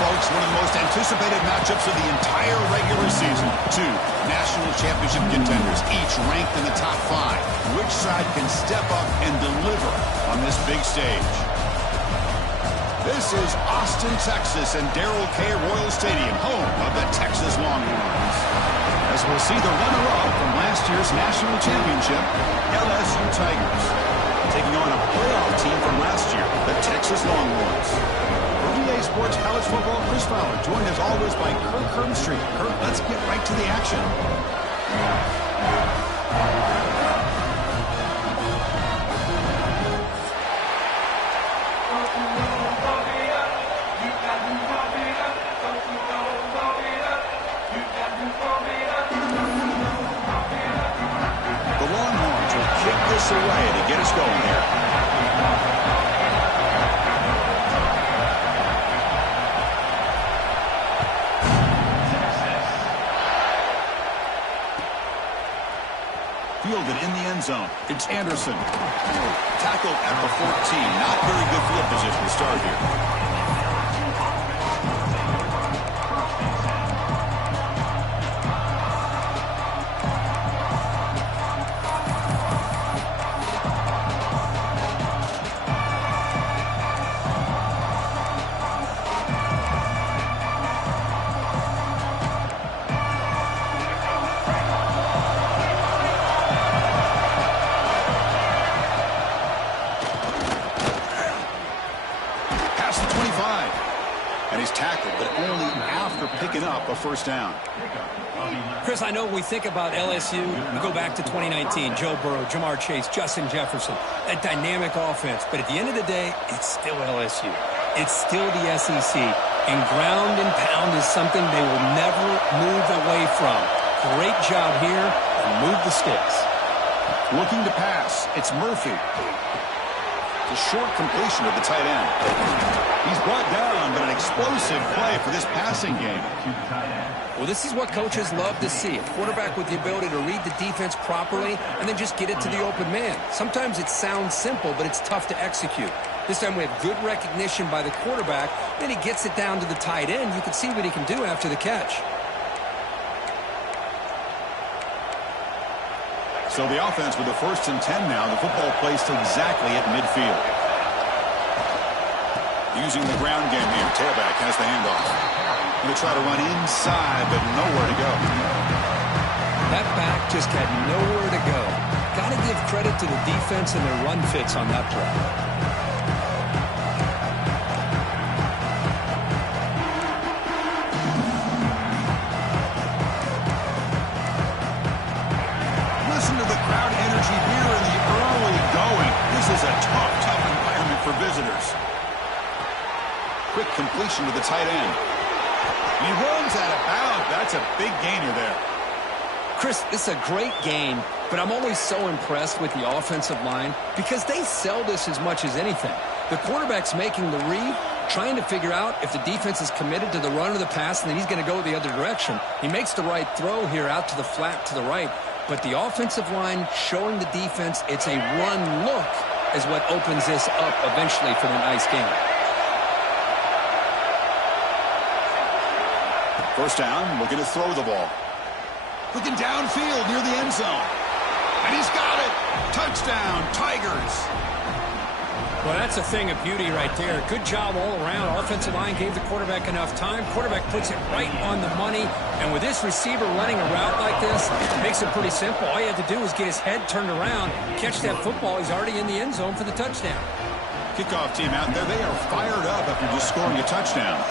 folks, one of the most anticipated matchups of the entire regular season. Two national championship contenders, each ranked in the top 5. Which side can step up and deliver on this big stage? This is Austin, Texas, and Darrell K. Royal Stadium, home of the Texas Longhorns. As we'll see the runner-up from last year's national championship, LSU Tigers, taking on a playoff team from last year, the Texas Longhorns. For EA Sports College Football, Chris Fowler, joined as always by Kirk Herbstreit. Kirk, let's get right to the action. The Longhorns will kick this away to get us going here. Fielded in the end zone. It's Anderson. Tackled at the 14. Not very good field position to start here. First down. Chris, I know when we think about LSU, we go back to 2019, Joe Burrow, Jamar Chase, Justin Jefferson, that dynamic offense. But at the end of the day, it's still LSU. It's still the SEC. And ground and pound is something they will never move away from. Great job here, and move the sticks. Looking to pass, it's Murphy. The short completion of the tight end. He's brought down, but an explosive play for this passing game. Well, this is what coaches love to see. A quarterback with the ability to read the defense properly and then just get it to the open man. Sometimes it sounds simple, but it's tough to execute. This time we have good recognition by the quarterback. Then he gets it down to the tight end. You can see what he can do after the catch. So the offense with the 1st and 10 now. The football placed exactly at midfield. Using the ground game here. Tailback has the handoff. Going to try to run inside, but nowhere to go. That back just had nowhere to go. Got to give credit to the defense and their run fits on that play. Listen to the crowd energy here in the early going. This is a tough environment for visitors. Quick completion to the tight end. He runs out of bounds. That's a big gainer there. Chris, this is a great game, but I'm always so impressed with the offensive line because they sell this as much as anything. The quarterback's making the read, trying to figure out if the defense is committed to the run or the pass, and then he's going to go the other direction. He makes the right throw here out to the flat to the right, but the offensive line showing the defense it's a run look is what opens this up eventually for the nice game. First down, looking to throw the ball. Looking downfield near the end zone. And he's got it. Touchdown, Tigers. Well, that's a thing of beauty right there. Good job all around. Offensive line gave the quarterback enough time. Quarterback puts it right on the money. And with this receiver running a route like this, it makes it pretty simple. All you have to do is get his head turned around, catch that football. He's already in the end zone for the touchdown. Kickoff team out there. They are fired up after just scoring a touchdown.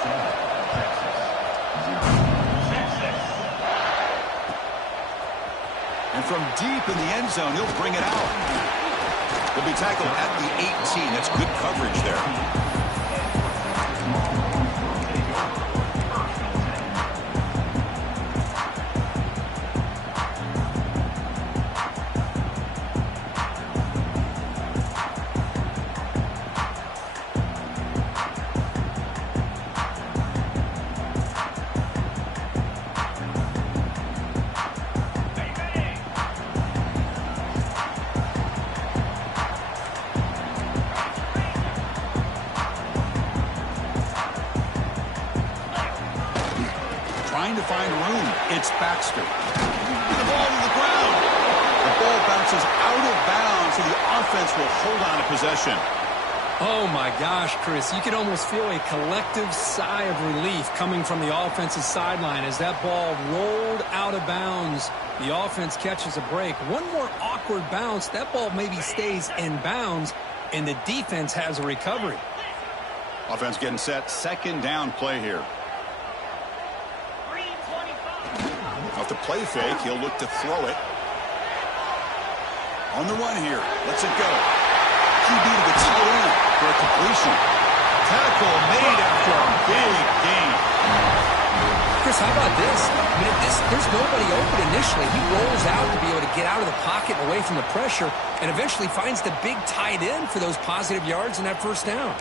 And from deep in the end zone, he'll bring it out. He'll be tackled at the 18. That's good coverage there. trying to find room. It's Baxter. The ball to the ground. The ball bounces out of bounds, so the offense will hold on to possession. Oh, my gosh, Chris. You could almost feel a collective sigh of relief coming from the offensive sideline as that ball rolled out of bounds. The offense catches a break. One more awkward bounce. That ball maybe stays in bounds, and the defense has a recovery. Offense getting set. Second down play here. Off the play fake, he'll look to throw it. On the run here. Lets it go. QB to the tight end for a completion. Tackle made after a big gain. Chris, how about this? I mean, there's nobody open initially. He rolls out to be able to get out of the pocket and away from the pressure and eventually finds the big tight end for those positive yards and that first down.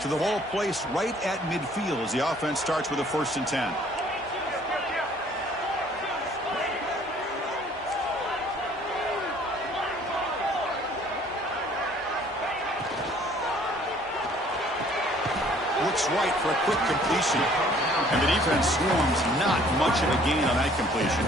To the ball placed right at midfield as the offense starts with a 1st and 10. Looks right for a quick completion. And the defense swarms not much of a gain on that completion.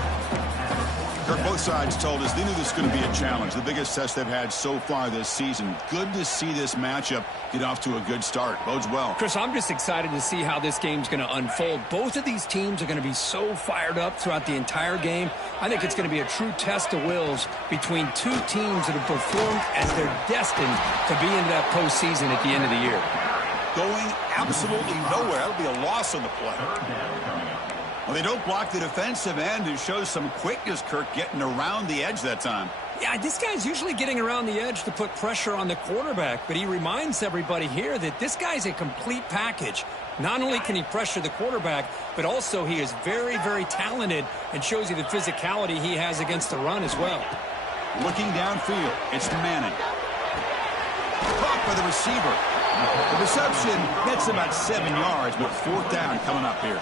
Kirk, both sides told us they knew this was going to be a challenge, the biggest test they've had so far this season. Good to see this matchup get off to a good start. Bodes well. Chris, I'm just excited to see how this game's going to unfold. Both of these teams are going to be so fired up throughout the entire game. I think it's going to be a true test of wills between two teams that have performed as they're destined to be into that postseason at the end of the year. Going absolutely nowhere. That'll be a loss on the play. Well, they don't block the defensive end, who shows some quickness, Kirk, getting around the edge that time. Yeah, this guy's usually getting around the edge to put pressure on the quarterback, but he reminds everybody here that this guy's a complete package. Not only can he pressure the quarterback, but also he is very, very talented and shows you the physicality he has against the run as well. Looking downfield, it's Manning. Caught by the receiver. The reception gets about 7 yards, but 4th down coming up here.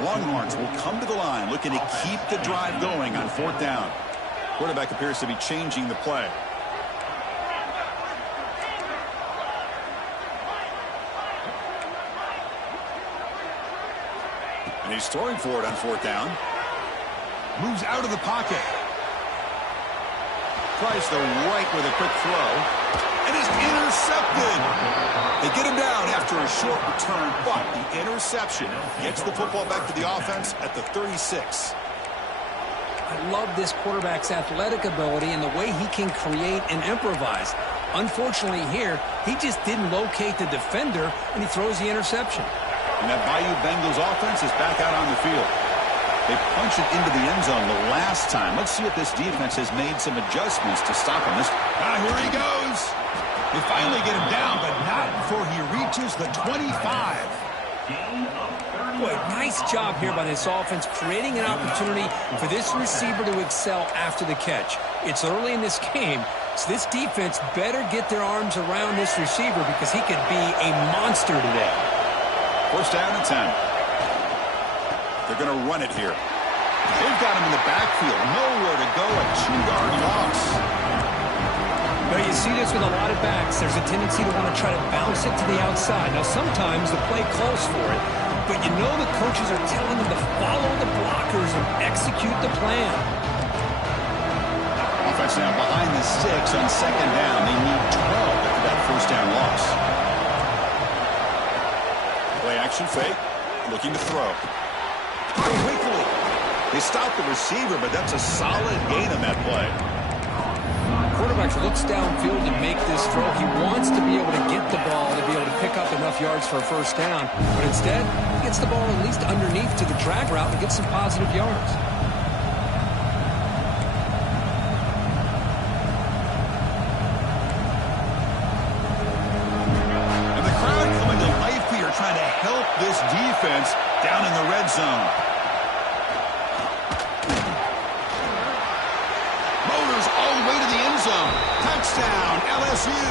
Longhorns will come to the line looking to keep the drive going on 4th down. Quarterback appears to be changing the play. And he's throwing for it on 4th down. Moves out of the pocket. Tries the right with a quick throw. And is intercepted. They get him down after a short return, but the interception gets the football back to the offense at the 36. I love this quarterback's athletic ability and the way he can create and improvise. Unfortunately here, he just didn't locate the defender, and he throws the interception. And that Bayou Bengals offense is back out on the field. They punched it into the end zone the last time. Let's see if this defense has made some adjustments to stop him. Here he goes. They finally get him down, but not before he reaches the 25. Boy, nice job here by this offense, creating an opportunity for this receiver to excel after the catch. It's early in this game, so this defense better get their arms around this receiver because he could be a monster today. 1st down and 10. They're going to run it here. They've got him in the backfield. Nowhere to go. A 2-yard loss. Well, you see this with a lot of backs. There's a tendency to want to try to bounce it to the outside. Now, sometimes the play calls for it, but you know the coaches are telling them to follow the blockers and execute the plan. Offense now behind the 6 on 2nd down. They need 12 after that 1st down loss. Play action fake. Looking to throw. Quickly. They stop the receiver, but that's a solid gain on that play. Quarterback looks downfield to make this throw. He wants to be able to get the ball to be able to pick up enough yards for a 1st down, but instead he gets the ball at least underneath to the drag route and gets some positive yards. And the crowd coming to life here, trying to help this defense down in the red zone. Touchdown, LSU.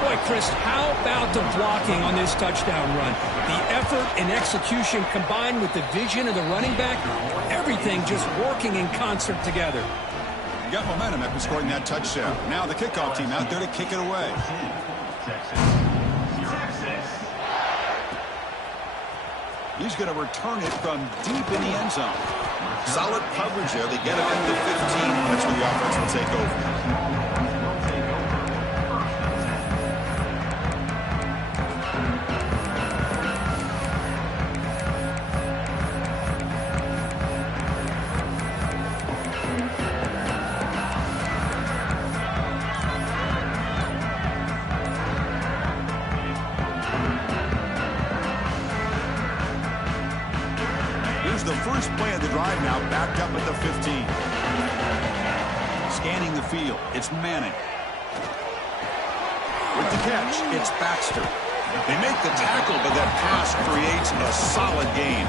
Boy, Chris, how about the blocking on this touchdown run? The effort and execution combined with the vision of the running back, everything just working in concert together. Got momentum after scoring that touchdown. Now the kickoff team out there to kick it away. He's going to return it from deep in the end zone. Solid coverage there. They get it at the 15. That's where the offense will take over. The first play of the drive now, backed up at the 15. Scanning the field, it's Manning. With the catch, it's Baxter. They make the tackle, but that pass creates a solid gain.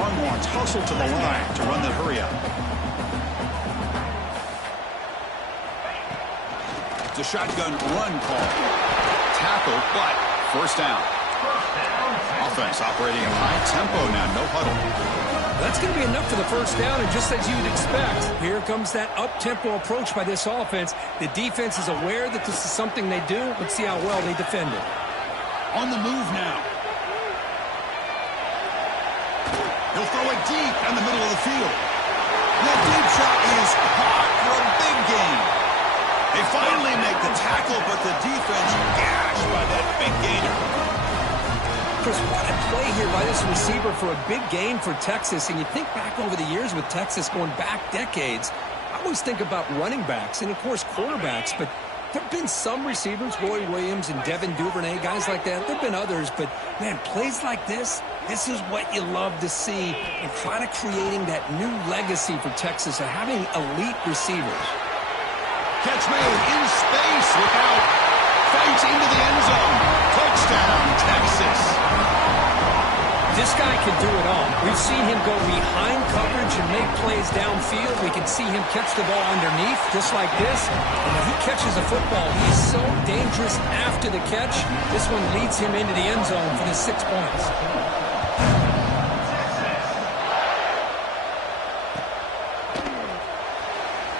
Longhorns hustle to the line to run the hurry up. It's a shotgun run call. Tackle, but first down. Offense operating at high tempo now, no huddle. That's going to be enough for the first down, and just as you'd expect, here comes that up-tempo approach by this offense. The defense is aware that this is something they do. Let's see how well they defend it. On the move now. He'll throw it deep in the middle of the field. And that deep shot is caught for a big gain. They finally make the tackle, but the defense gashed by that big gainer. Chris, what a play here by this receiver for a big gain for Texas. And you think back over the years with Texas going back decades, I always think about running backs and, of course, quarterbacks. But there have been some receivers, Roy Williams and Devin Duvernay, guys like that. There have been others. But, man, plays like this is what you love to see. And try to creating that new legacy for Texas of having elite receivers. Catch made in space. Look out. Fights into the end zone. Touchdown, Texas. This guy can do it all. We've seen him go behind coverage and make plays downfield. We can see him catch the ball underneath, just like this. And when he catches a football, he's so dangerous after the catch. This one leads him into the end zone for the 6 points.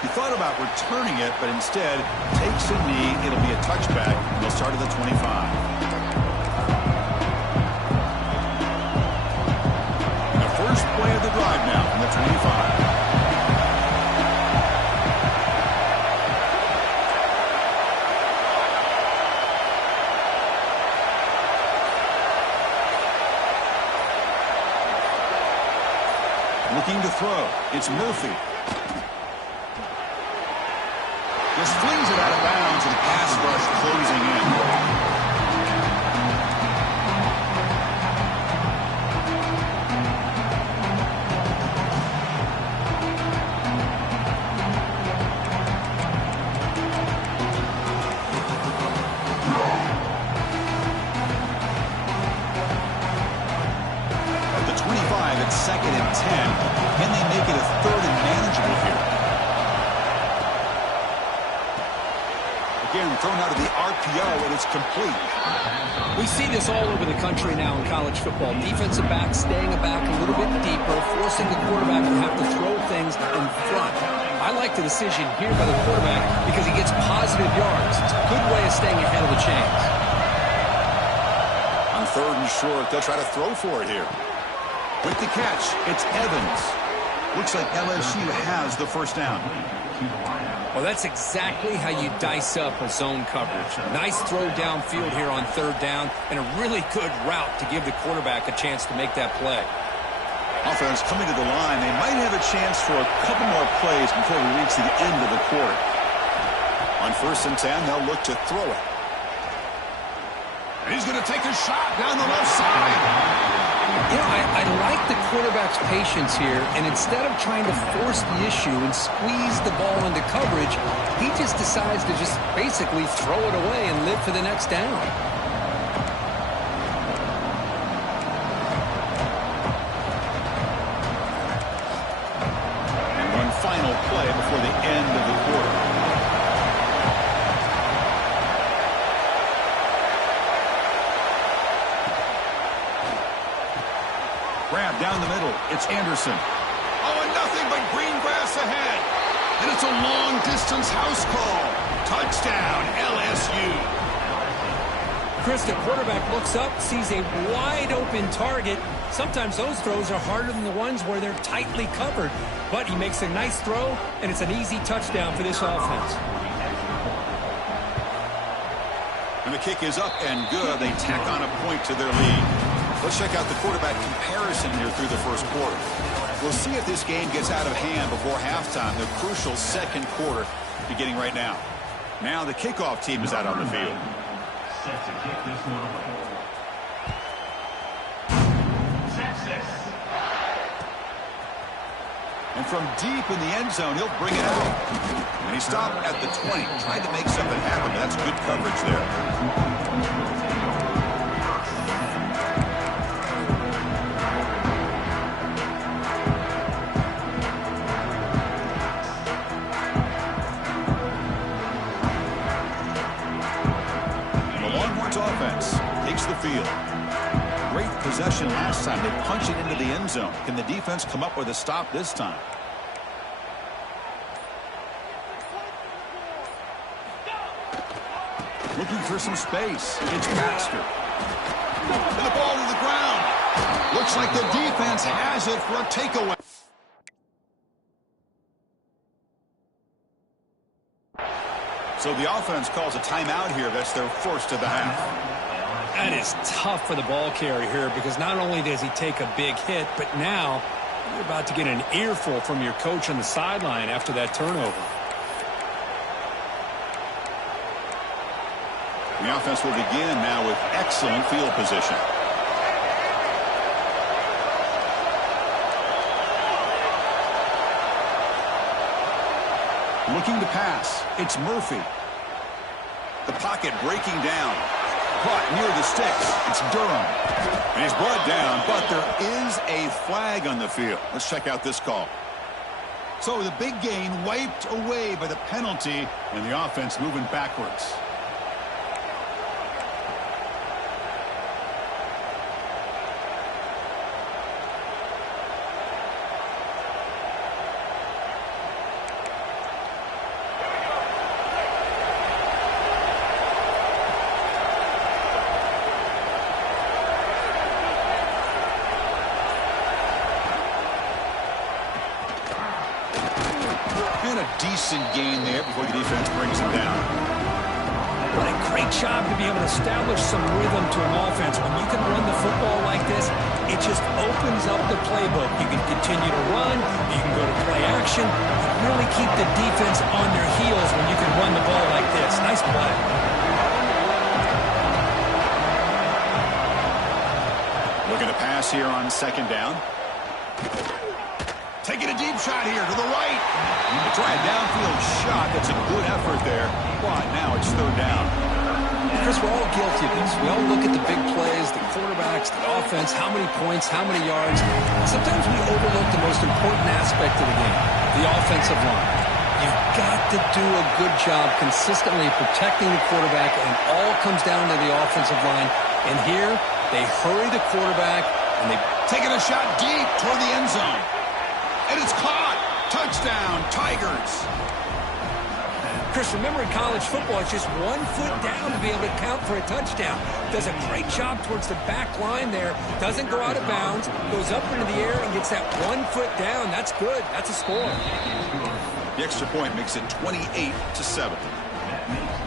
He thought about returning it, but instead takes a knee. It'll be a touchback. They'll start at the 25. First play of the drive now from the 25. Looking to throw. It's Murphy. Just flings it out of bounds and pass rush closing in. It's 2nd and 10. Can they make it a 3rd and manageable here? Again, thrown out of the RPO, and it's complete. We see this all over the country now in college football. Defensive backs staying back a little bit deeper, forcing the quarterback to have to throw things in front. I like the decision here by the quarterback because he gets positive yards. It's a good way of staying ahead of the chains. On 3rd and short, they'll try to throw for it here. With the catch, it's Evans. Looks like LSU has the first down. Well, that's exactly how you dice up a zone coverage. Nice throw downfield here on 3rd down, and a really good route to give the quarterback a chance to make that play. Offense coming to the line. They might have a chance for a couple more plays before we reach the end of the quarter. On 1st and 10, they'll look to throw it. He's going to take a shot down the left side. You know, I like the quarterback's patience here, and instead of trying to force the issue and squeeze the ball into coverage, he just decides to just basically throw it away and live for the next down. And one final play before the end of the quarter. Grab down the middle. It's Anderson. Oh, and nothing but green grass ahead. And it's a long-distance house call. Touchdown, LSU. Chris, the quarterback looks up, sees a wide-open target. Sometimes those throws are harder than the ones where they're tightly covered. But he makes a nice throw, and it's an easy touchdown for this offense. And the kick is up and good. They tack on a point to their lead. Let's check out the quarterback comparison here through the first quarter. We'll see if this game gets out of hand before halftime, the crucial second quarter beginning right now. Now the kickoff team is out on the field. Set to kick this one away. Texas. And from deep in the end zone, he'll bring it out. And he stopped at the 20, trying to make something happen. But that's good coverage there. Offense takes the field. Great possession last time. They punch it into the end zone. Can the defense come up with a stop this time? Looking for some space. It's Baxter. And the ball to the ground. Looks like the defense has it for a takeaway. So the offense calls a timeout here. That's their first of the half. That is tough for the ball carrier here because not only does he take a big hit, but now you're about to get an earful from your coach on the sideline after that turnover. The offense will begin now with excellent field position. Looking to pass. It's Murphy. The pocket breaking down. Caught near the sticks. It's Durham. And he's brought down, but there is a flag on the field. Let's check out this call. So the big gain wiped away by the penalty, and the offense moving backwards. And a decent gain there before the defense brings him down. What a great job to be able to establish some rhythm to an offense. When you can run the football like this, it just opens up the playbook. You can continue to run. You can go to play action. You really keep the defense on their heels when you can run the ball like this. Nice play. Looking to pass here on second down. Taking a deep shot here to the right. They try a downfield shot. That's a good effort there. But now it's third down. Chris, we're all guilty of this. We all look at the big plays, the quarterbacks, the offense, how many points, how many yards. Sometimes we overlook the most important aspect of the game, the offensive line. You've got to do a good job consistently protecting the quarterback, and it all comes down to the offensive line. And here, they hurry the quarterback, and they've taken a shot deep toward the end zone. And it's caught. Touchdown, Tigers. Chris, remember in college football, it's just 1 foot down to be able to count for a touchdown. Does a great job towards the back line there. Doesn't go out of bounds. Goes up into the air and gets that 1 foot down. That's good. That's a score. The extra point makes it 28-7.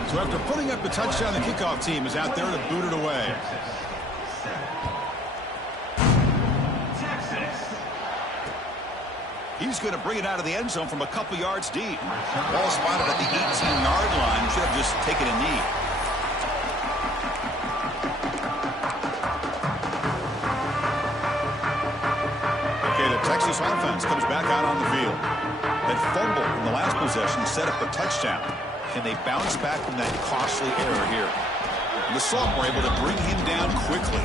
So after putting up the touchdown, the kickoff team is out there to boot it away. He's going to bring it out of the end zone from a couple yards deep. Ball spotted at the 18-yard line. Should have just taken a knee. Okay, the Texas offense comes back out on the field. That fumble in the last possession set up a touchdown. Can they bounce back from that costly error here? The Salt were able to bring him down quickly.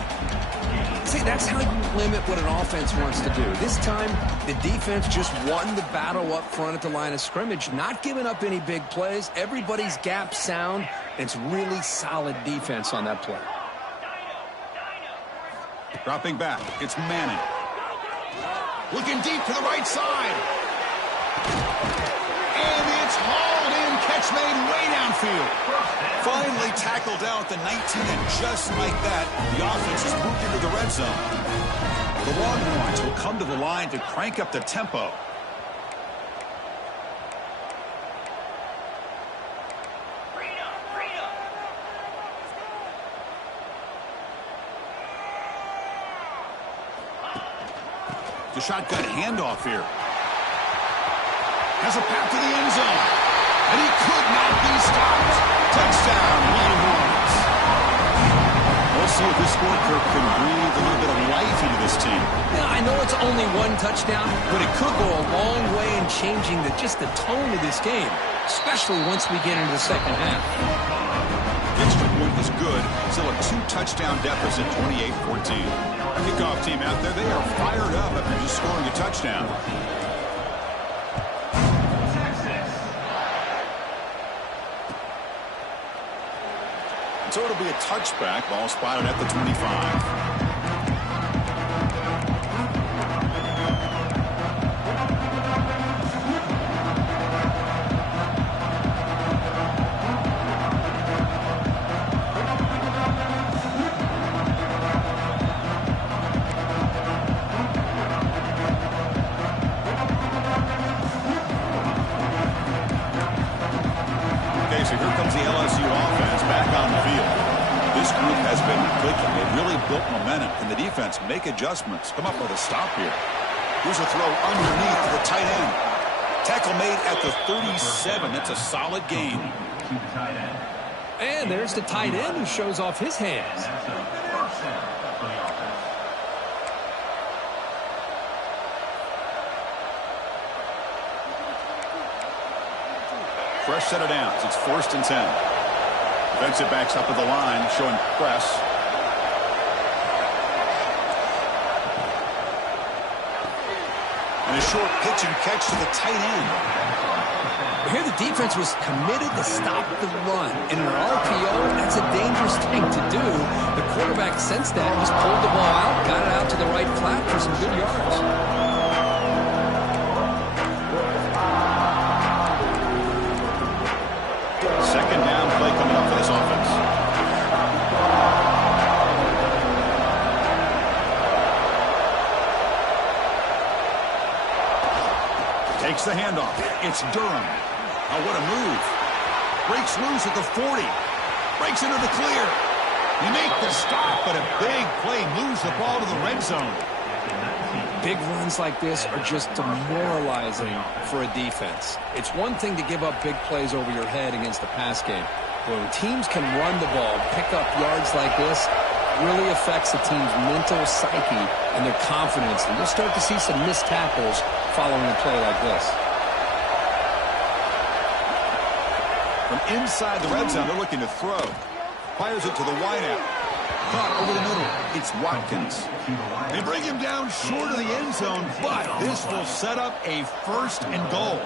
See, that's how you limit what an offense wants to do. This time, the defense just won the battle up front at the line of scrimmage, not giving up any big plays. Everybody's gap sound. It's really solid defense on that play. Dropping back, it's Manning. Looking deep to the right side. And hauled in, catch made way downfield. Finally tackled down at the 19, and just like that, the offense has moved into the red zone. The Longhorns will come to the line to crank up the tempo. The shotgun handoff here. Has a path to the end zone. And he could not be stopped. Touchdown, Longhorns. We'll see if this score can breathe a little bit of life into this team. Yeah, I know it's only one touchdown, but it could go a long way in changing just the tone of this game, especially once we get into the second half. The extra point is good. Still a 2-touchdown deficit, 28-14. Kickoff team out there, they are fired up after just scoring a touchdown. So it'll be a touchback. Ball spotted at the 25. Okay, so here comes the LSU offense back on the field. This group has been clicking. They've really built momentum. Can the defense make adjustments? Come up with a stop here. Here's a throw underneath to the tight end. Tackle made at the 37. That's a solid gain. And there's the tight end who shows off his hands. Fresh set of downs. It's 1st and 10. Defensive backs up at the line, showing press. And a short pitch and catch to the tight end. Here the defense was committed to stop the run. In an RPO, that's a dangerous thing to do. The quarterback sensed that, just pulled the ball out, got it out to the right flat for some good yards. Second down play coming up for this offense. Takes the handoff. It's Durham. Oh, what a move. Breaks loose at the 40. Breaks into the clear. You make the stop, but a big play moves the ball to the red zone. Big runs like this are just demoralizing for a defense. It's one thing to give up big plays over your head against the pass game. But when teams can run the ball, pick up yards like this, it really affects the team's mental psyche and their confidence. And you'll start to see some missed tackles following a play like this. From inside the red zone, they're looking to throw. Fires it to the wideout. Caught over the middle. It's Watkins. They bring him down short of the end zone, but this will set up a 1st and goal.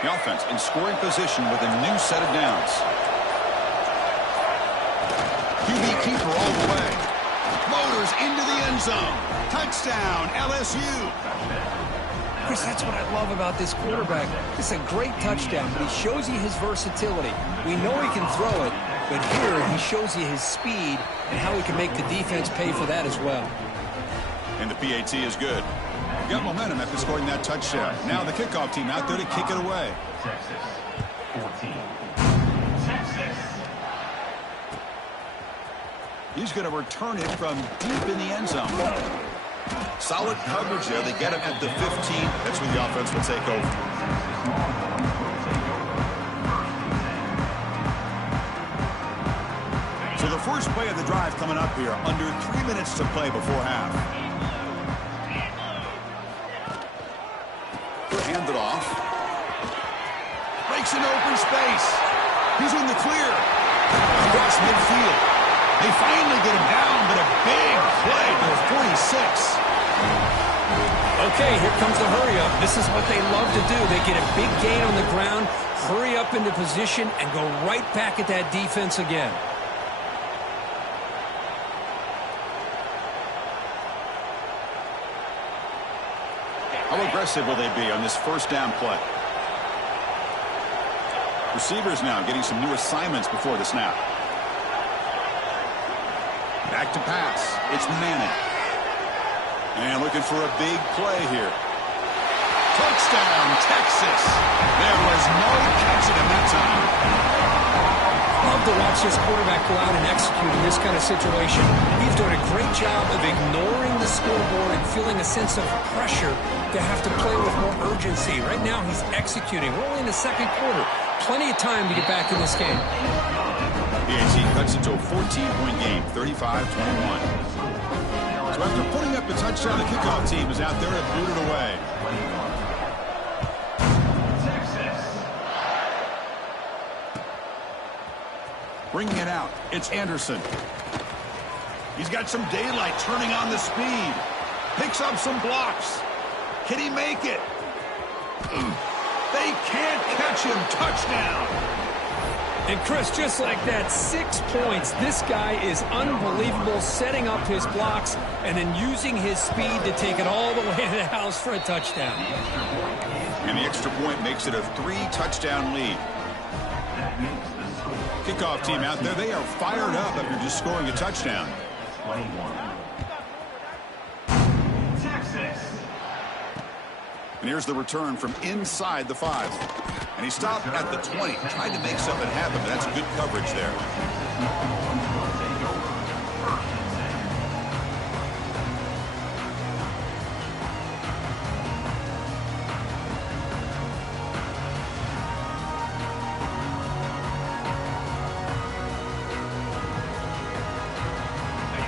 The offense in scoring position with a new set of downs. QB keeper all the way. Motors into the end zone. Touchdown, LSU. Chris, that's what I love about this quarterback. It's a great touchdown, but he shows you his versatility. We know he can throw it, but here he shows you his speed and how he can make the defense pay for that as well. And the PAT is good. Got momentum after scoring that touchdown. Now the kickoff team out there to kick it away. Texas 14. Texas. He's going to return it from deep in the end zone. Solid coverage there. They get him at the 15. That's when the offense will take over. So the first play of the drive coming up here. Under 3 minutes to play before half. Hand it off. Breaks into open space. He's in the clear. Across midfield. They finally get him down, but a big play for 46. Okay, here comes the hurry up. This is what they love to do. They get a big gain on the ground, hurry up into position, and go right back at that defense again. How aggressive will they be on this first down play? Receivers now getting some new assignments before the snap. Back to pass. It's Manning. And looking for a big play here. Touchdown, Texas. There was no catching him that time. Love to watch this quarterback go out and execute in this kind of situation. He's doing a great job of ignoring the scoreboard and feeling a sense of pressure to have to play with more urgency. Right now, he's executing. We're only in the second quarter. Plenty of time to get back in this game. The AT cuts it to a 14-point game, 35-21. So after putting up the touchdown, the kickoff team is out there to boot it away. Bringing it out, it's Anderson. He's got some daylight, turning on the speed. Picks up some blocks. Can he make it? They can't catch him. Touchdown. And Chris, just like that, 6 points. This guy is unbelievable, setting up his blocks and then using his speed to take it all the way to the house for a touchdown. And the extra point makes it a 3-touchdown lead. Kickoff team out there, they are fired up after just scoring a touchdown. 21. Texas. And here's the return from inside the 5. And he stopped at the 20, tried to make something happen, but that's good coverage there.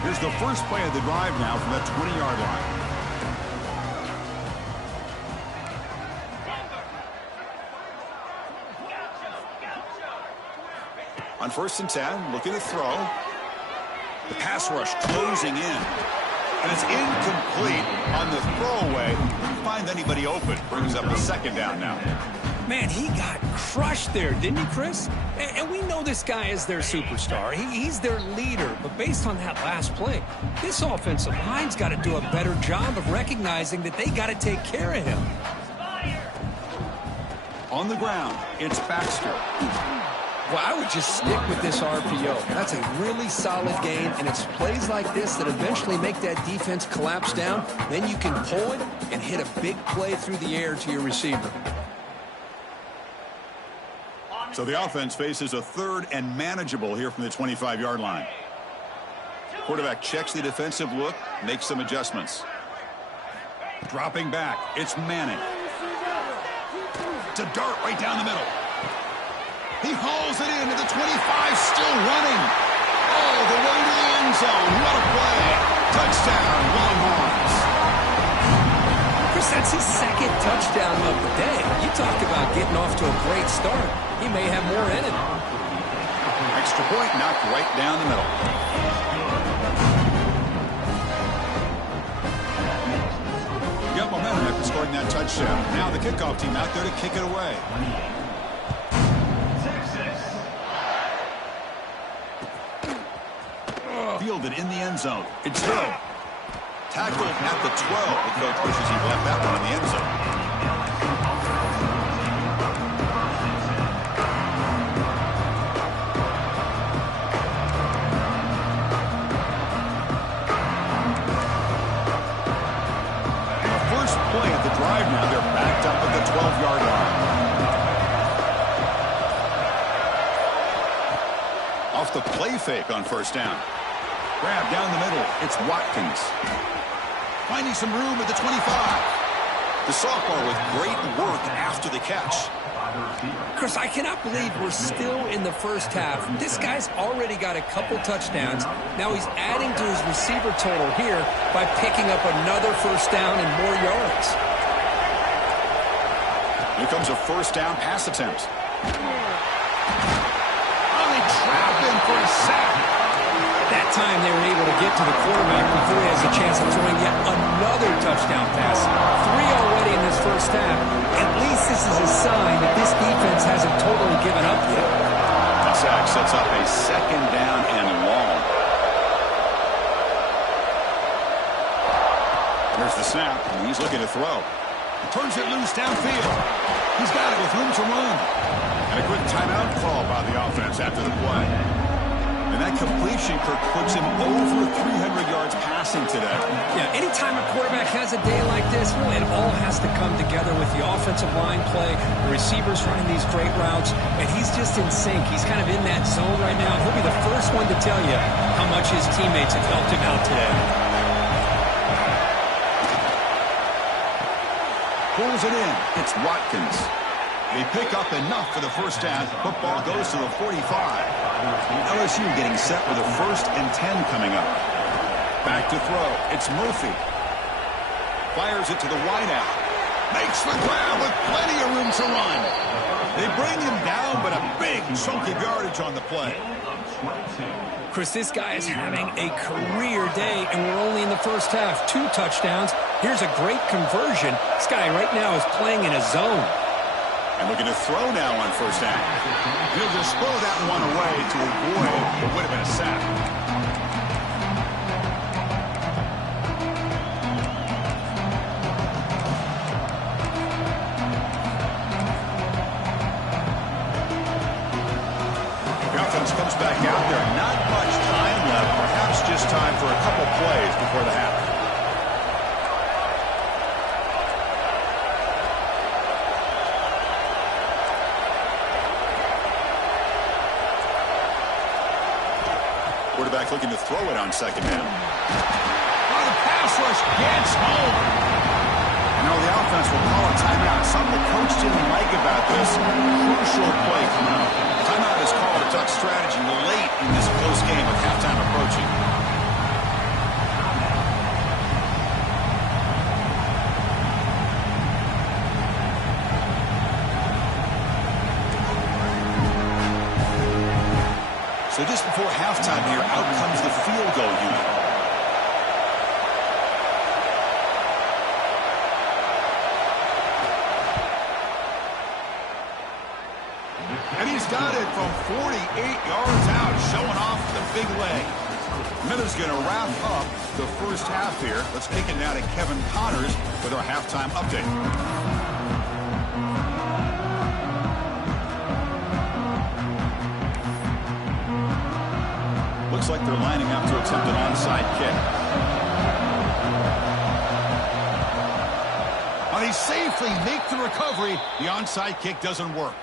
Here's the first play of the drive now from that 20-yard line. On 1st and 10, looking to throw. The pass rush closing in. And it's incomplete on the throwaway. Didn't find anybody open. Brings up a 2nd down now. Man, he got crushed there, didn't he, Chris? And we know this guy is their superstar. He's their leader. But based on that last play, this offensive line's got to do a better job of recognizing that they got to take care of him. On the ground, it's Baxter. Well, I would just stick with this RPO. That's a really solid game, and it's plays like this that eventually make that defense collapse down. Then you can pull it and hit a big play through the air to your receiver. So the offense faces a 3rd and manageable here from the 25-yard line. Quarterback checks the defensive look, makes some adjustments. Dropping back, it's Manning. It's a dart right down the middle. He hauls it into the 25, still running. All the way to the end zone. What a play. Touchdown, Longhorns. Chris, that's his 2nd touchdown of the day. You talk about getting off to a great start. He may have more in it. Extra point knocked right down the middle. You got momentum after scoring that touchdown. Now the kickoff team out there to kick it away. Fielded in the end zone. It's Hill. Tackled at the 12. The coach wishes he left that one in the end zone. And the first play of the drive now, they're backed up at the 12-yard line. Off the play fake on 1st down. Grab down the middle. It's Watkins. Finding some room at the 25. The sophomore with great work after the catch. Chris, I cannot believe we're still in the first half. This guy's already got a couple touchdowns. Now he's adding to his receiver total here by picking up another 1st down and more yards. Here comes a 1st down pass attempt. Oh, they trap him for a sack. That time they were able to get to the quarterback before he has a chance of throwing yet another touchdown pass. 3 already in this first half. At least this is a sign that this defense hasn't totally given up yet. The sack sets up a second down and long. There's the snap, and he's looking to throw. He turns it loose downfield. He's got it with room to run. And a quick timeout call by the offense after the play. And that completion, Kirk, puts him over 300 yards passing today. Yeah, anytime a quarterback has a day like this, really it all has to come together with the offensive line play, the receivers running these great routes, and he's just in sync. He's kind of in that zone right now. He'll be the first one to tell you how much his teammates have helped him out today. Pulls it in. It's Watkins. They pick up enough for the first down. Football goes to the 45. LSU getting set with a 1st and 10 coming up. Back to throw. It's Murphy. Fires it to the wideout. Makes the grab with plenty of room to run. They bring him down, but a big chunk of yardage on the play. Chris, this guy is having a career day, and we're only in the first half. 2 touchdowns. Here's a great conversion. This guy right now is playing in a zone. And looking to throw now on first down. He'll just throw that one away to avoid what would have been a sack. The offense comes back out there. Not much time left. Perhaps just time for a couple plays before the half. Quarterback looking to throw it on second down. Oh, the pass rush gets home. You know, the offense will call a timeout. Something the coach didn't like about this. Crucial play coming up. Timeout is called. A duck strategy late in this close game with halftime approaching. So just before halftime here, out comes the field goal unit. And he's got it from 48 yards out, showing off the big leg. Miller's going to wrap up the first half here. Let's kick it now to Kevin Connors with our halftime update. Looks like they're lining up to attempt an onside kick. Well, they safely make the recovery. The onside kick doesn't work.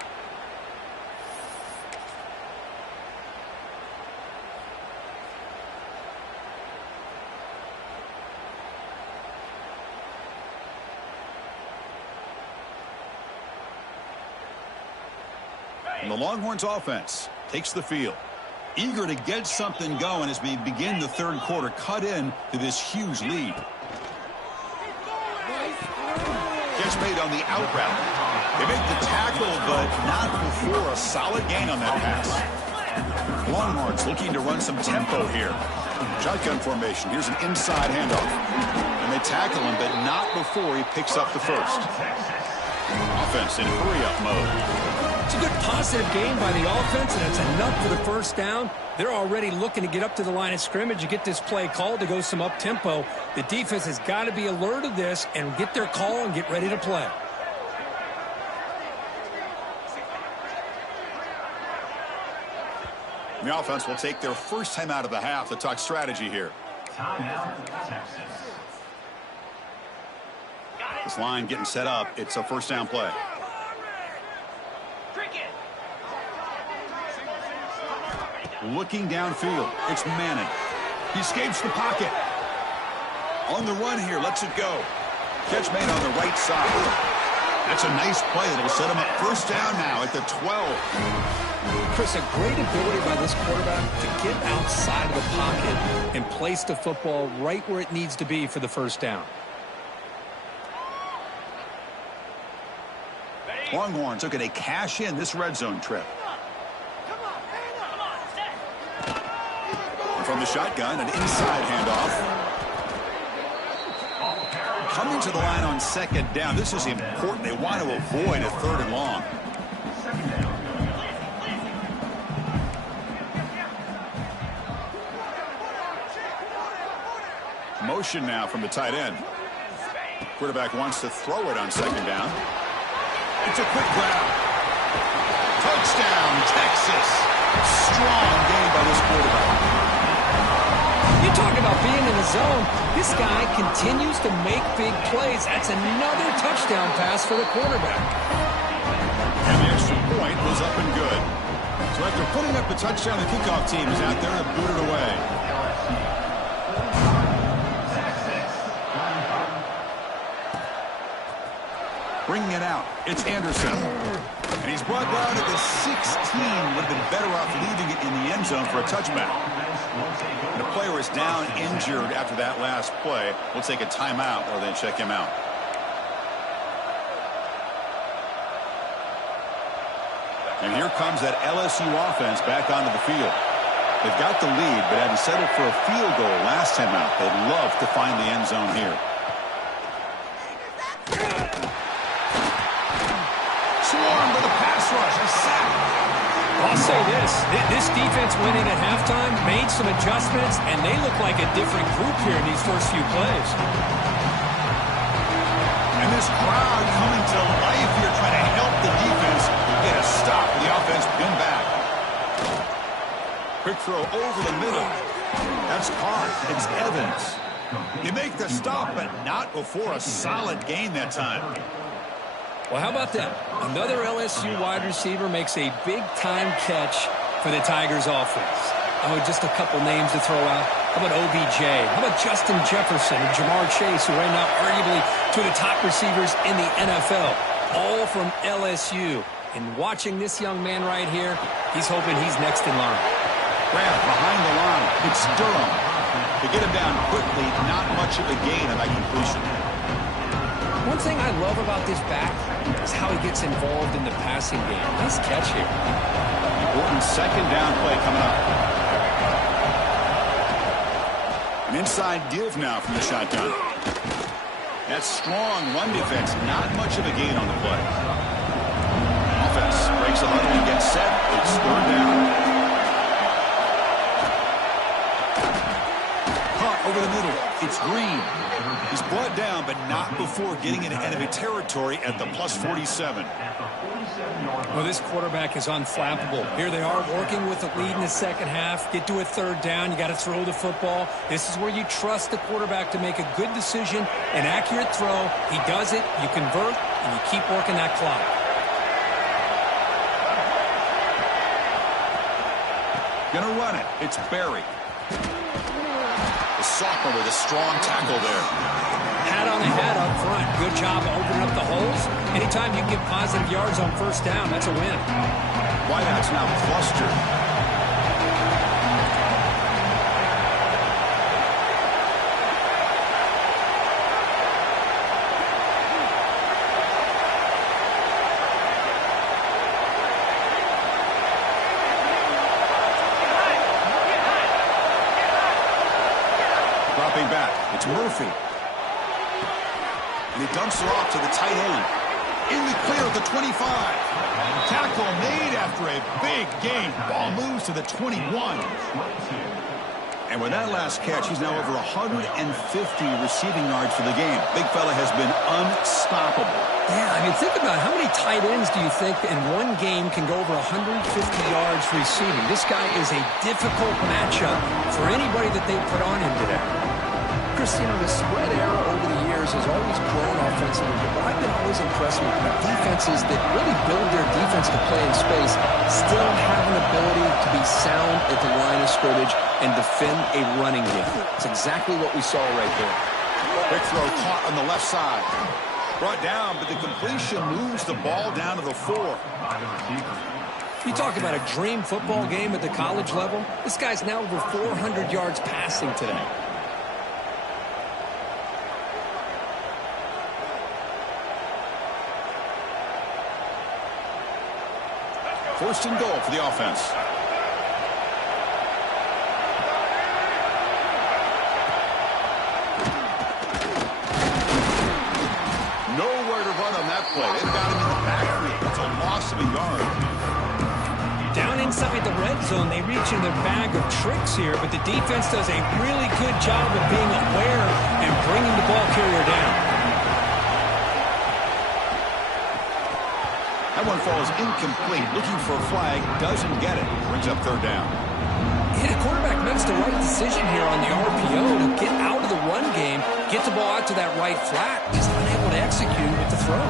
And the Longhorns offense takes the field. Eager to get something going as we begin the third quarter, cut in to this huge lead. Catch made on the out route. They make the tackle, but not before a solid gain on that pass. Longhorns looking to run some tempo here. Shotgun formation. Here's an inside handoff. And they tackle him, but not before he picks up the first. Offense in hurry-up mode. It's a good positive game by the offense, and it's enough for the first down. They're already looking to get up to the line of scrimmage and get this play called to go some up-tempo. The defense has got to be alert of this and get their call and get ready to play. The offense will take their first time out of the half to talk strategy here. Timeout, Texas. This line getting set up. It's a first down play. Looking downfield. It's Manning. He escapes the pocket. On the run here. Lets it go. Catch made on the right side. That's a nice play that'll set him up first down now at the 12. Chris, a great ability by this quarterback to get outside of the pocket and place the football right where it needs to be for the first down. Longhorns looking to cash in this red zone trip. From from the shotgun, an inside handoff. Coming to the line on second down. This is important. They want to avoid a third and long. Motion now from the tight end. Quarterback wants to throw it on second down. It's a quick grab. Touchdown, Texas. Strong game by this quarterback. You talk about being in the zone. This guy continues to make big plays. That's another touchdown pass for the quarterback. And the extra point was up and good. So after putting up the touchdown, the kickoff team is out there to boot it away. Bringing it out, it's Anderson. And he's brought down at the 16. Would have been better off leaving it in the end zone for a touchback. And the player is down injured after that last play. We'll take a timeout or then check him out. And here comes that LSU offense back onto the field. They've got the lead, but having settled for a field goal last time out, they'd love to find the end zone here. Swarmed with a pass rush, a sack. I'll say this defense went in at halftime, made some adjustments, and they look like a different group here in these first few plays. And this crowd coming to life here, trying to help the defense get a stop. The offense pinned back. Quick throw over the middle. That's caught. It's Evans. You make the stop, but not before a solid gain that time. Well, how about that? Another LSU wide receiver makes a big-time catch for the Tigers offense. Oh, just a couple names to throw out. How about OBJ? How about Justin Jefferson and Jamar Chase, who right now arguably two of the top receivers in the NFL, all from LSU. And watching this young man right here, he's hoping he's next in line. Grab behind the line. It's Durham. To get him down quickly, not much of a gain on that completion. One thing I love about this back is how he gets involved in the passing game. Nice catch here. Important second down play coming up. An inside give now from the shotgun. That's strong run defense. Not much of a gain on the play. Offense breaks the huddle and gets set. It's third down. Caught over the middle. It's Green. He's brought down, but not before getting into enemy territory at the +47. Well, this quarterback is unflappable. Here they are working with the lead in the second half. Get to a third down. You got to throw the football. This is where you trust the quarterback to make a good decision, an accurate throw. He does it, you convert, and you keep working that clock. Gonna run it. It's Barry. The sophomore with a strong tackle there. Hat on the head up front. Good job of opening up the holes. Anytime you get positive yards on first down, that's a win. Wideouts now clustered. Dropping back. It's Murphy. And he dumps it off to the tight end. In the clear at the 25. Tackle made after a big gain. Ball moves to the 21. And with that last catch, he's now over 150 receiving yards for the game. Big fella has been unstoppable. Yeah, I mean, think about how many tight ends do you think in one game can go over 150 yards receiving? This guy is a difficult matchup for anybody that they put on him today. Christina, the spread era over the years has always grown offensively, but I've been always impressed with defenses that really build their defense to play in space, still have an ability to be sound at the line of scrimmage and defend a running game. It's exactly what we saw right there. Quick throw caught on the left side. Brought down, but the completion moves the ball down to the 4. You talk about a dream football game at the college level. This guy's now over 400 yards passing today. First and goal for the offense. play. They've got him in the backfield. It's a loss of a yard. Down inside the red zone, they reach in their bag of tricks here, but the defense does a really good job of being aware and bringing the ball carrier down. That one falls incomplete. Looking for a flag. Doesn't get it. Brings up third down. Yeah, the quarterback makes the right decision here on the RPO to get out of the run game, get the ball out to that right flat. He's unable to execute with the throw.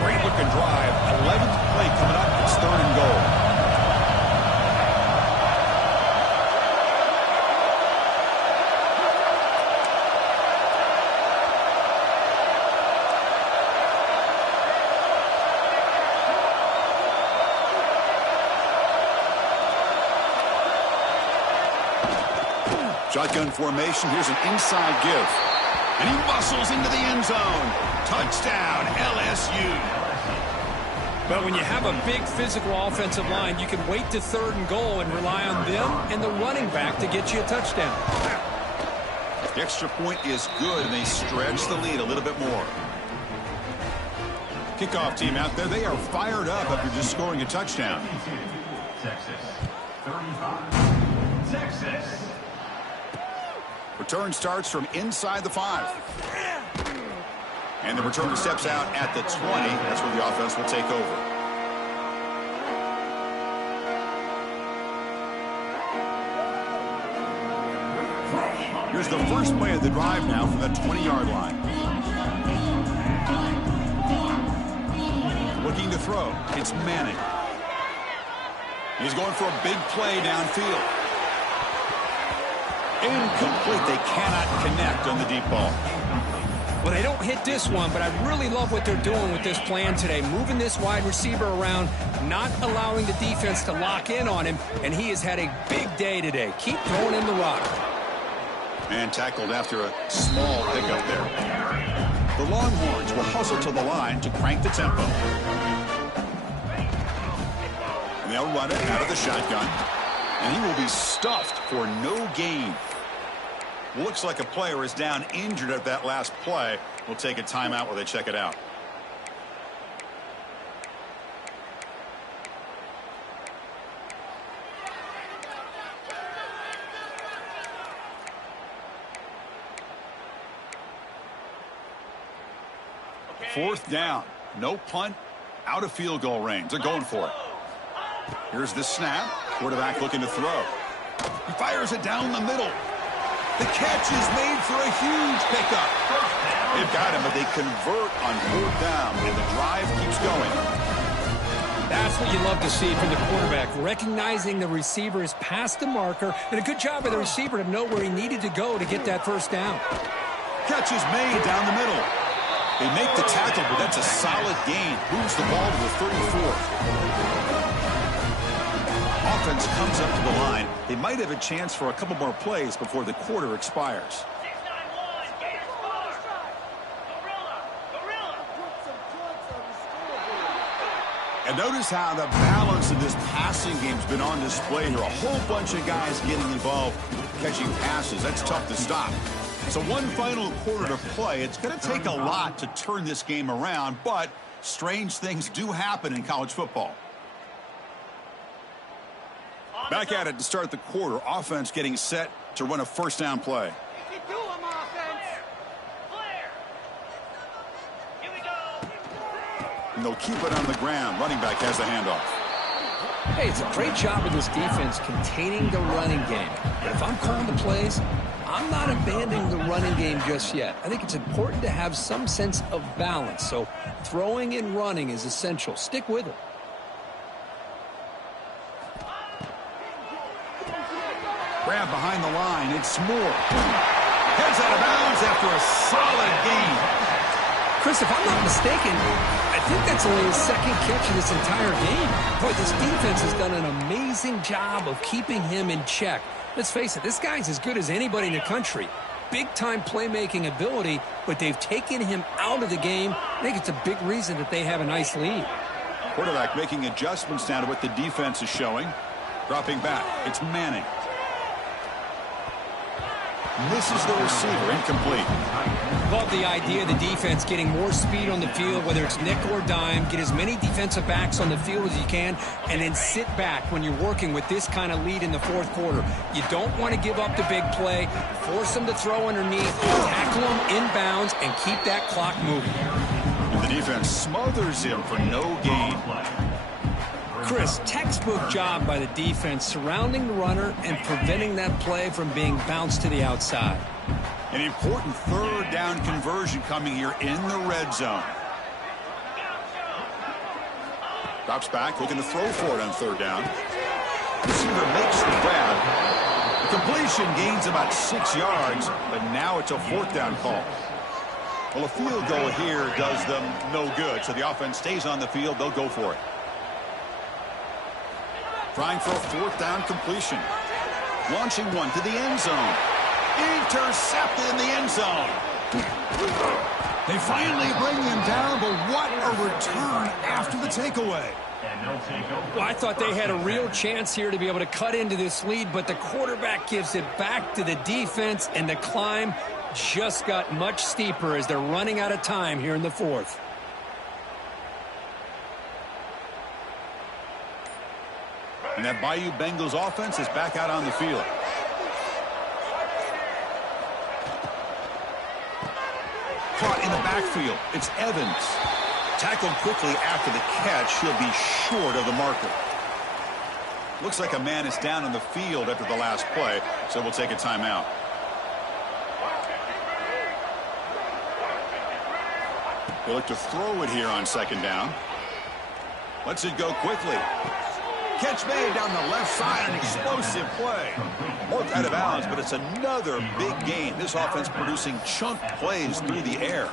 Great looking drive. 11th play coming up. It's third and goal. Shotgun formation. Here's an inside give. And he muscles into the end zone. Touchdown, LSU. But when you have a big physical offensive line, you can wait to third and goal and rely on them and the running back to get you a touchdown. The extra point is good, and they stretch the lead a little bit more. Kickoff team out there. They are fired up after just scoring a touchdown. Texas. 35. Texas. Return starts from inside the 5. And the returner steps out at the 20. That's where the offense will take over. Here's the first play of the drive now from the 20-yard line. Looking to throw. It's Manning. He's going for a big play downfield. Incomplete. They cannot connect on the deep ball. Well, they don't hit this one, but I really love what they're doing with this plan today. Moving this wide receiver around, not allowing the defense to lock in on him, and he has had a big day today. Keep throwing in the rock. And tackled after a small pickup there. The Longhorns will hustle to the line to crank the tempo. And they'll run it out of the shotgun. And he will be stuffed for no gain. Looks like a player is down injured at that last play. We'll take a timeout while they check it out. Fourth down. No punt. Out of field goal range. They're going for it. Here's the snap. Quarterback looking to throw. He fires it down the middle. The catch is made for a huge pickup. They've got him, but they convert on fourth down, and the drive keeps going. That's what you love to see from the quarterback, recognizing the receiver is past the marker, and a good job by the receiver to know where he needed to go to get that first down. Catch is made down the middle. They make the tackle, but that's a solid gain. Moves the ball to the 34th. Offense comes up to the line. They might have a chance for a couple more plays before the quarter expires. And notice how the balance of this passing game has been on display here. A whole bunch of guys getting involved catching passes. That's tough to stop. So one final quarter to play. It's going to take a lot to turn this game around, but strange things do happen in college football. Back at it to start the quarter. Offense getting set to run a first down play. And they'll keep it on the ground. Running back has the handoff. Hey, it's a great job of this defense containing the running game. But if I'm calling the plays, I'm not abandoning the running game just yet. I think it's important to have some sense of balance. So throwing and running is essential. Stick with it. Grab behind the line. It's Moore. Heads out of bounds after a solid gain. Chris, if I'm not mistaken, I think that's only his second catch of this entire game. Boy, this defense has done an amazing job of keeping him in check. Let's face it, this guy's as good as anybody in the country. Big-time playmaking ability, but they've taken him out of the game. I think it's a big reason that they have a nice lead. Quarterback making adjustments now to what the defense is showing. Dropping back. It's Manning. Misses the receiver, incomplete. Love the idea of the defense getting more speed on the field, whether it's nickel or dime. Get as many defensive backs on the field as you can, and then sit back when you're working with this kind of lead in the fourth quarter. You don't want to give up the big play. Force them to throw underneath, tackle them inbounds, and keep that clock moving. And the defense smothers him for no gain. Chris, textbook job by the defense surrounding the runner and preventing that play from being bounced to the outside. An important third down conversion coming here in the red zone. Drops back, looking to throw for it on third down. Receiver makes the grab. The completion gains about 6 yards, but now it's a fourth down call. Well, a field goal here does them no good, so the offense stays on the field. They'll go for it. Trying for a fourth down completion. Launching one to the end zone. Intercepted in the end zone. They finally bring him down, but what a return after the takeaway. Well, I thought they had a real chance here to be able to cut into this lead, but the quarterback gives it back to the defense, and the climb just got much steeper as they're running out of time here in the fourth. And that Bayou Bengals offense is back out on the field. Caught in the backfield. It's Evans. Tackled quickly after the catch. He'll be short of the marker. Looks like a man is down on the field after the last play, so we'll take a timeout. They look to throw it here on second down. Lets it go quickly. Catch made down the left side, an explosive play. Worked out of bounds, but it's another big gain. This offense producing chunk plays through the air.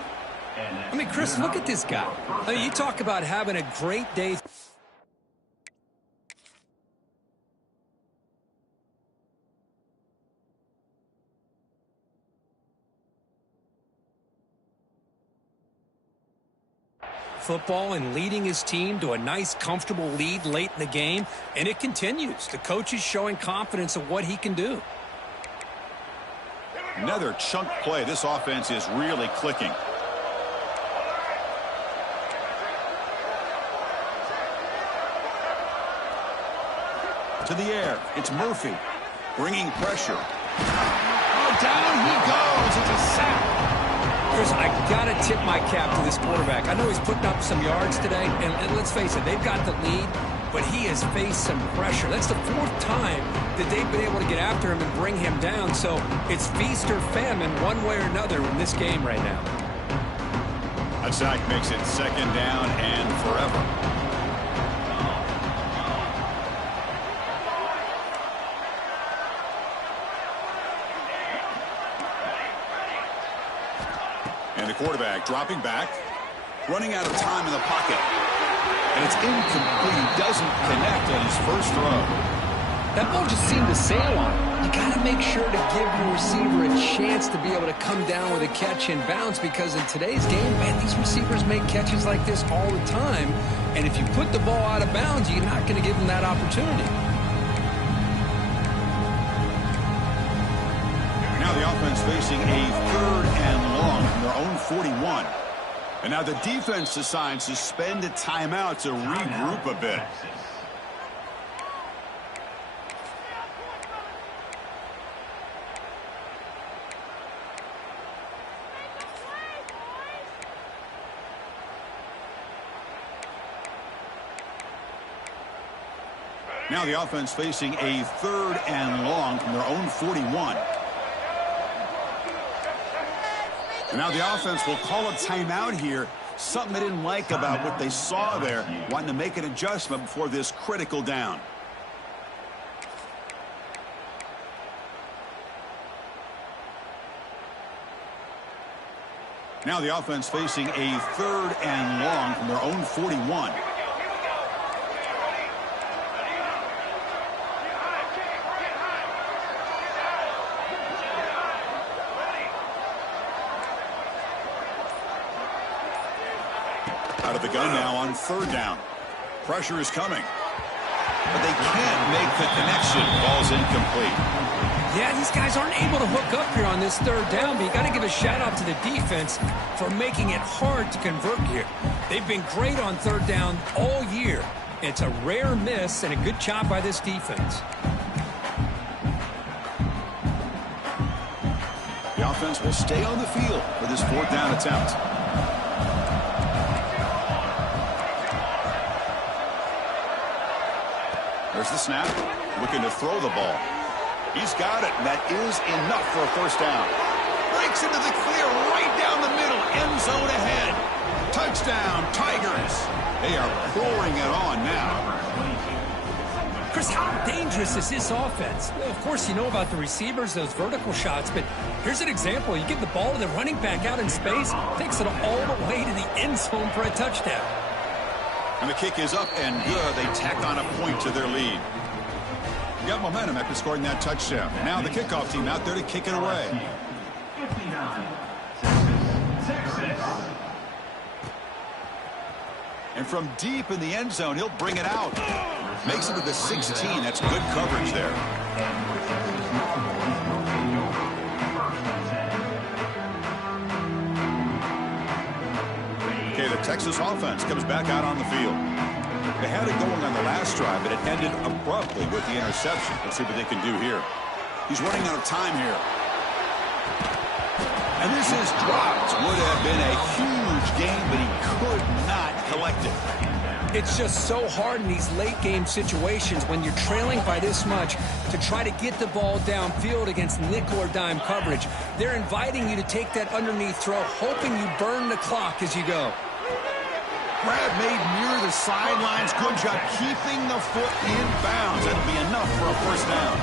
I mean, Chris, look at this guy. I mean, you talk about having a great day. Football and leading his team to a nice, comfortable lead late in the game, and it continues. The coach is showing confidence of what he can do. Another chunk play. This offense is really clicking. To the air. It's Murphy. Bringing pressure. Oh, down he goes. It's a sack. Chris, I got to tip my cap to this quarterback. I know he's putting up some yards today, and let's face it, they've got the lead, but he has faced some pressure. That's the fourth time that they've been able to get after him and bring him down, so it's feast or famine one way or another in this game right now. That sack makes it second down and forever. And the quarterback dropping back, running out of time in the pocket. And it's incomplete. Doesn't connect on his first throw. That ball just seemed to sail on him. You got to make sure to give your receiver a chance to be able to come down with a catch and bounce, because in today's game, man, these receivers make catches like this all the time. And if you put the ball out of bounds, you're not going to give them that opportunity. Now the offense facing a third and long from their own 41. And now the defense decides to spend a timeout to regroup a bit. Now the offense facing a third and long from their own 41. And now the offense will call a timeout here. Something they didn't like about what they saw there. Wanting to make an adjustment before this critical down. Now the offense facing a third and long from their own 41. Out of the gun now on third down. Pressure is coming. but they can't make the connection. Ball's incomplete. Yeah, these guys aren't able to hook up here on this third down, but you got to give a shout-out to the defense for making it hard to convert here. They've been great on third down all year. It's a rare miss and a good job by this defense. The offense will stay on the field for this fourth down attempt. There's the snap. Looking to throw the ball. He's got it, and that is enough for a first down. Breaks into the clear right down the middle. End zone ahead. Touchdown, Tigers. They are pouring it on now. Chris, how dangerous is this offense? Well, of course, you know about the receivers, those vertical shots, but here's an example. You give the ball to the running back out in space, takes it all the way to the end zone for a touchdown. And the kick is up and good. They tack on a point to their lead. Got momentum after scoring that touchdown. Now the kickoff team out there to kick it away. 59, Texas. And from deep in the end zone, he'll bring it out. Makes it to the 16. That's good coverage there. Okay, the Texas offense comes back out on the field. They had it going on the last drive, but it ended abruptly with the interception. Let's see what they can do here. He's running out of time here. And this is dropped. Would have been a huge game, but he could not collect it. It's just so hard in these late-game situations when you're trailing by this much to try to get the ball downfield against nickel or dime coverage. They're inviting you to take that underneath throw, hoping you burn the clock as you go. Grab made near the sidelines. Good job keeping the foot in bounds. That'll be enough for a first down.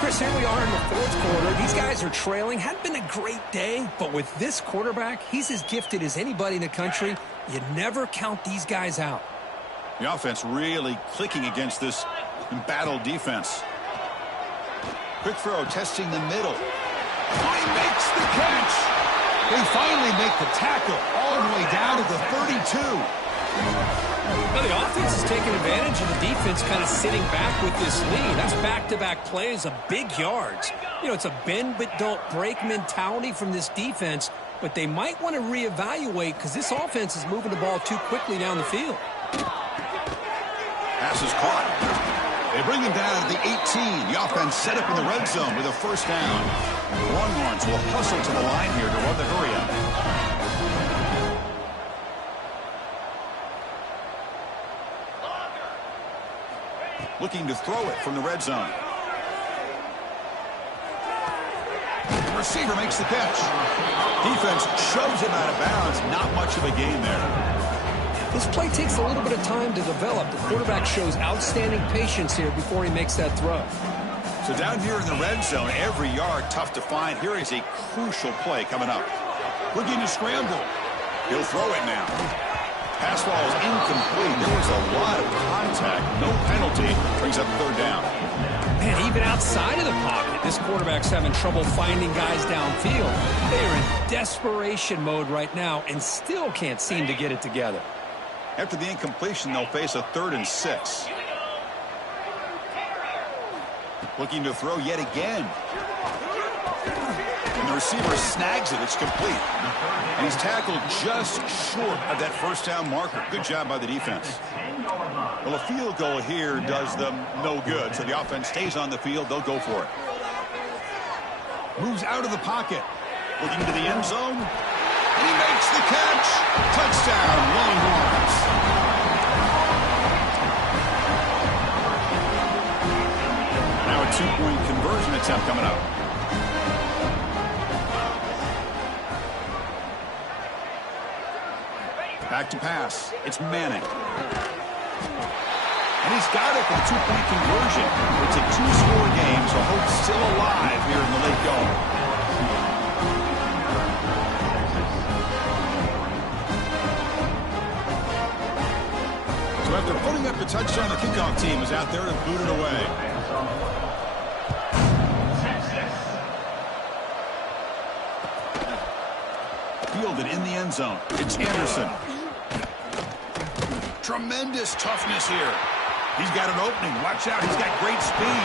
Chris, here we are in the fourth quarter. These guys are trailing. Hadn't been a great day, but with this quarterback, he's as gifted as anybody in the country. You never count these guys out. The offense really clicking against this embattled defense. Quick throw, testing the middle. Oh, he makes the catch. They finally make the tackle all the way down to the 32. Well, the offense is taking advantage of the defense kind of sitting back with this lead. That's back-to-back plays of big yards. You know, it's a bend but don't break mentality from this defense, but they might want to reevaluate because this offense is moving the ball too quickly down the field. Pass is caught. They bring him down at the 18. The offense set up in the red zone with a first down. The Longhorns will hustle to the line here to run the hurry-up. Looking to throw it from the red zone. The receiver makes the catch. Defense shoves him out of bounds. Not much of a gain there. This play takes a little bit of time to develop. The quarterback shows outstanding patience here before he makes that throw. So down here in the red zone, every yard tough to find. Here is a crucial play coming up. Looking to scramble. He'll throw it now. Pass ball is incomplete. There was a lot of contact. No penalty. Brings up third down. And even outside of the pocket, this quarterback's having trouble finding guys downfield. They are in desperation mode right now and still can't seem to get it together. After the incompletion, they'll face a 3rd and 6. Looking to throw yet again. And the receiver snags it. It's complete. And he's tackled just short of that first down marker. Good job by the defense. Well, a field goal here does them no good. So the offense stays on the field. They'll go for it. Moves out of the pocket. Looking to the end zone. And he makes the catch. Touchdown, Longhorns. Now a 2-point conversion attempt coming up. Back to pass. It's Manning. And he's got it for the 2-point conversion. It's a 2-score game, so hope's still alive here in the late going. So after putting up the touchdown, the kickoff team is out there to boot it away. Fielded in the end zone. It's Anderson. Tremendous toughness here. He's got an opening. Watch out. He's got great speed.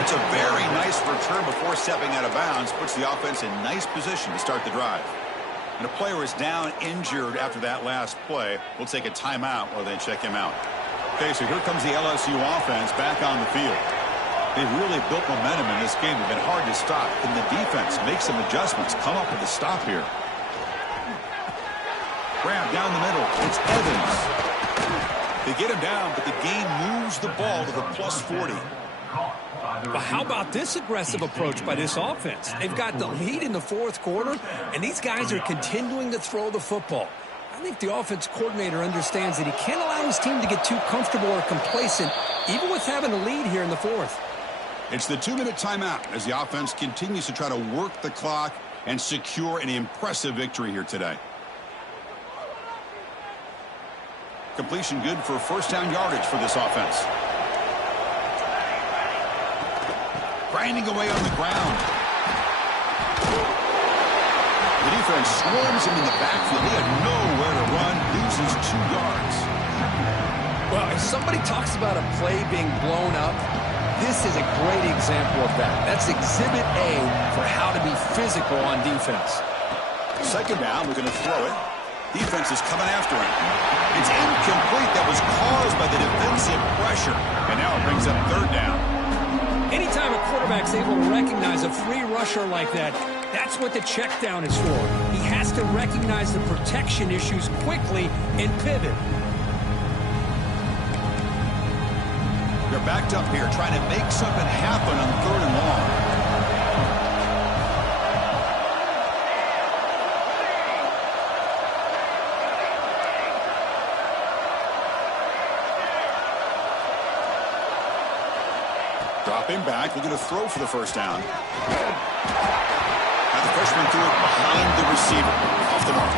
It's a very nice return before stepping out of bounds. Puts the offense in nice position to start the drive. And a player is down injured after that last play. We'll take a timeout while they check him out. Okay, so here comes the LSU offense back on the field. They've really built momentum in this game. They've been hard to stop. Can the defense make some adjustments? Come up with a stop here. Grab down the middle. It's Evans. They get him down, but the game moves the ball to the plus 40. Well, how about this aggressive approach by this offense? They've got the lead in the fourth quarter, and these guys are continuing to throw the football. I think the offense coordinator understands that he can't allow his team to get too comfortable or complacent, even with having a lead here in the fourth. It's the 2-minute timeout as the offense continues to try to work the clock and secure an impressive victory here today. Completion good for first down yardage for this offense. Grinding away on the ground. The defense swarms him in the backfield. He had nowhere to run, loses 2 yards. Well, if somebody talks about a play being blown up, this is a great example of that. That's exhibit A for how to be physical on defense. Second down, we're going to throw it. Defense is coming after him. It's incomplete. That was caused by the defensive pressure. And now it brings up third down. Anytime a quarterback's able to recognize a free rusher like that, that's what the check down is for. He has to recognize the protection issues quickly and pivot. They're backed up here trying to make something happen on third and long. Drop him back. We're going to throw for the first down. Now the freshman threw it behind the receiver. Off the mark.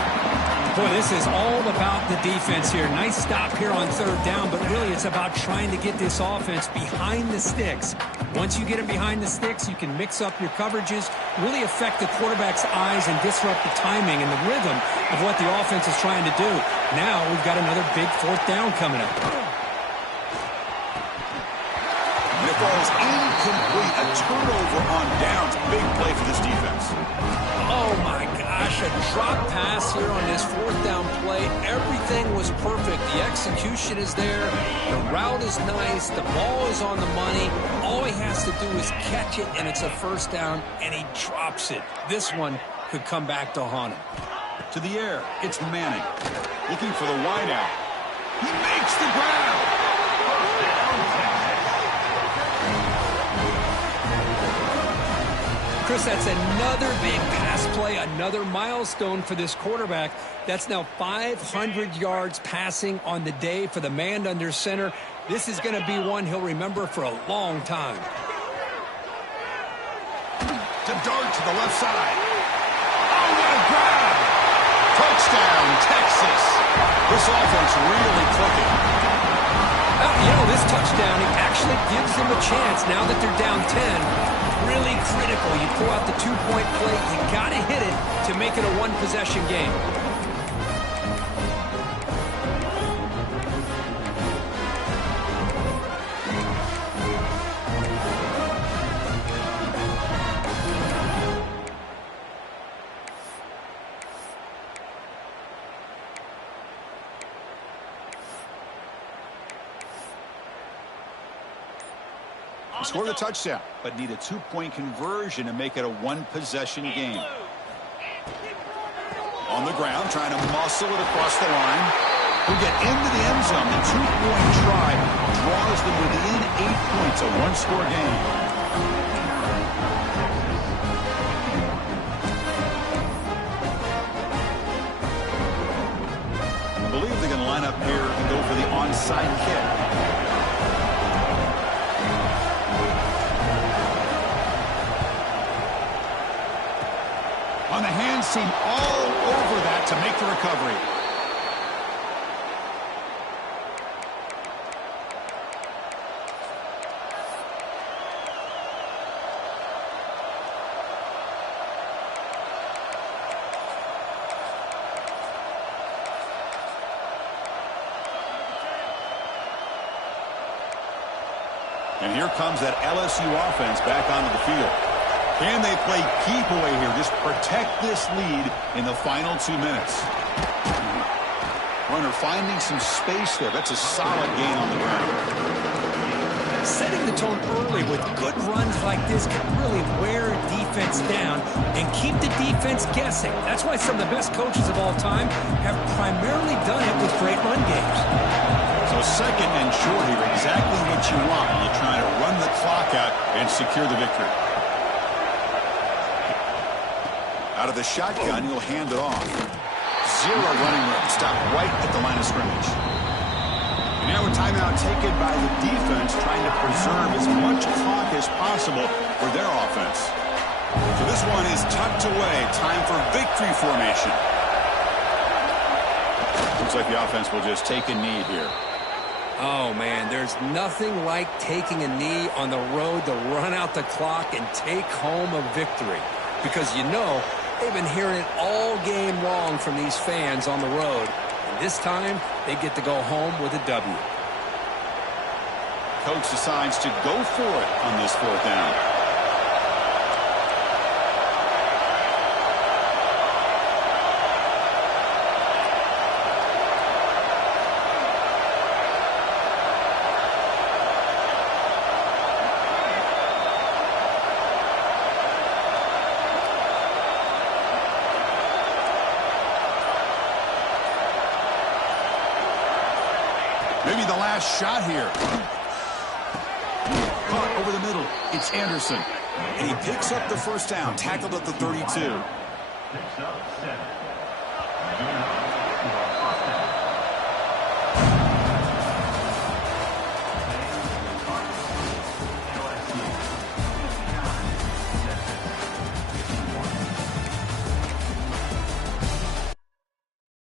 Boy, this is all about the defense here. Nice stop here on third down, but really it's about trying to get this offense behind the sticks. Once you get it behind the sticks, you can mix up your coverages, really affect the quarterback's eyes and disrupt the timing and the rhythm of what the offense is trying to do. Now we've got another big fourth down coming up. And it falls incomplete. A turnover on downs. Big play for this defense. Oh, my gosh. A drop pass here on this fourth down play. Everything was perfect. The execution is there. The route is nice. The ball is on the money. All he has to do is catch it, and it's a first down, and he drops it. This one could come back to haunt him. To the air. It's Manning. Looking for the wideout. He makes the grab. Chris, that's another big pass play, another milestone for this quarterback. That's now 500 yards passing on the day for the man under center. This is going to be one he'll remember for a long time. To dart to the left side. Oh, what a grab! Touchdown, Texas. This offense really clicking. This touchdown, it actually gives them a chance now that they're down 10. Really critical. You pull out the two-point play. You got to hit it to make it a one-possession game. Score the touchdown, but need a two-point conversion to make it a one-possession game. On the ground, trying to muscle it across the line. Who get into the end zone. The two-point try draws them within 8 points, a one-score game. I believe they're going to line up here and go for the onside kick. On the hands team all over that to make the recovery. And here comes that LSU offense back onto the field. Can they play keep away here? Just protect this lead in the final 2 minutes. Runner finding some space there. That's a solid gain on the ground. Setting the tone early with good runs like this can really wear a defense down and keep the defense guessing. That's why some of the best coaches of all time have primarily done it with great run games. So second and short here, exactly what you want when you're trying to run the clock out and secure the victory. Out of the shotgun, he'll hand it off. Zero running room. Stop right at the line of scrimmage. And now a timeout taken by the defense, trying to preserve as much clock as possible for their offense. So this one is tucked away. Time for victory formation. Looks like the offense will just take a knee here. Oh, man, there's nothing like taking a knee on the road to run out the clock and take home a victory. Because you know they've been hearing it all game long from these fans on the road. And this time, they get to go home with a W. Coach decides to go for it on this 4th down. Maybe the last shot here. Caught over the middle. It's Anderson. And he picks up the 1st down. Tackled at the 32. Picks up 7.